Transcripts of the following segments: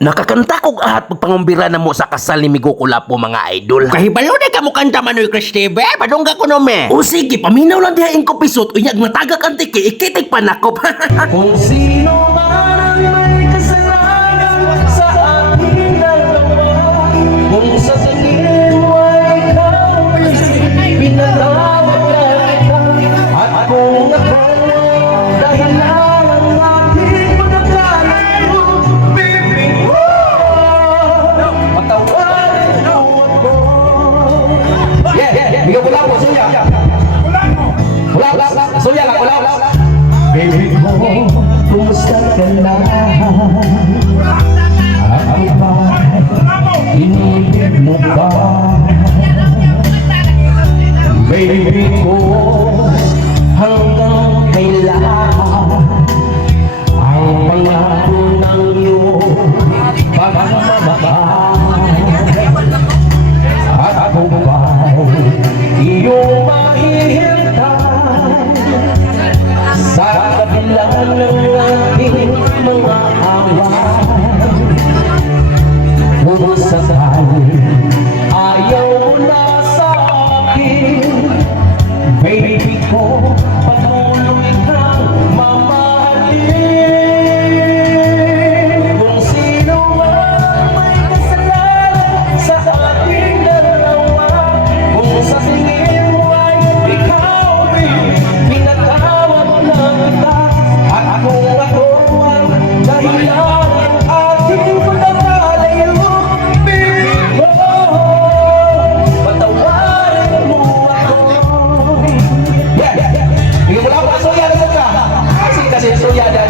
Nakakanta kog ahat pagpangumbira na mo sa kasal ni Migo Kulapo mga idol. Kahibalo na ka mo kanta Manoy Cristebe, padungga ko no me. O sige, paminaw lang dihain ko pisot, unyag matagak ang tiki, ikitig panakop. Kung sino man ang may kasalanan sa ating dalawa, kung sa tingin mo ay ikaw, pinatawad na kita. At kung ako dahil lang ang ating pagkakalayo, bibig mo, patawarin mo ako. Yeah, Migo Kulapo, suya. Suya lang, wala. Baby ko, kumusta ka na? Ako ba, inibig mo ba? Baby ko, hanggang kailan ang pangako ng iyong pagmamahal? At ako ba, iyong mahihintay sa kabila ng ating mga away? Kung sakali ayaw mo na sa akin, baby ko, patuloy kang mamahalin. Kung sino man may kasalanan sa ating dalawa, kung sa tingin mo ay ikaw rin, pinatawad na kita. At ako ang dahilan ng ating pagkakalayo, baby ko, patawarin mo ako. Yeah. Bigyan mo lang ako, Soya, nasan ka? Kasi Soya na.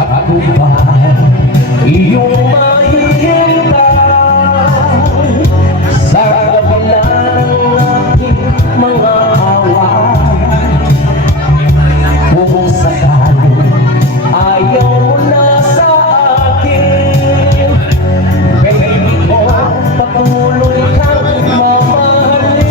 Ako ba iyong mahihintay sa kabila ng ating mga away? Kung sakali ayaw mo na sa akin, baby ko, patuloy kang mamahalin.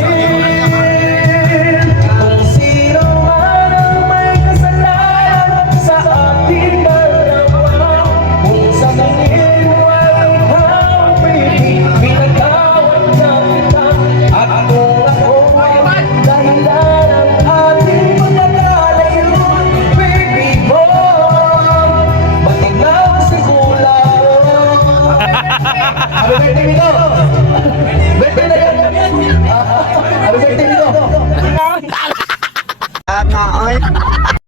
Kung sino man ang may kasalanan sa ating dalawa, kung sa tingin mo ay ikaw, baby, pinatawad na kita. At kung ako ay dahilan ng ating pagkakalayo, baby ko, batig na si Kulang. Happy birthday, Migo! Birthday na yan! Happy birthday, Migo!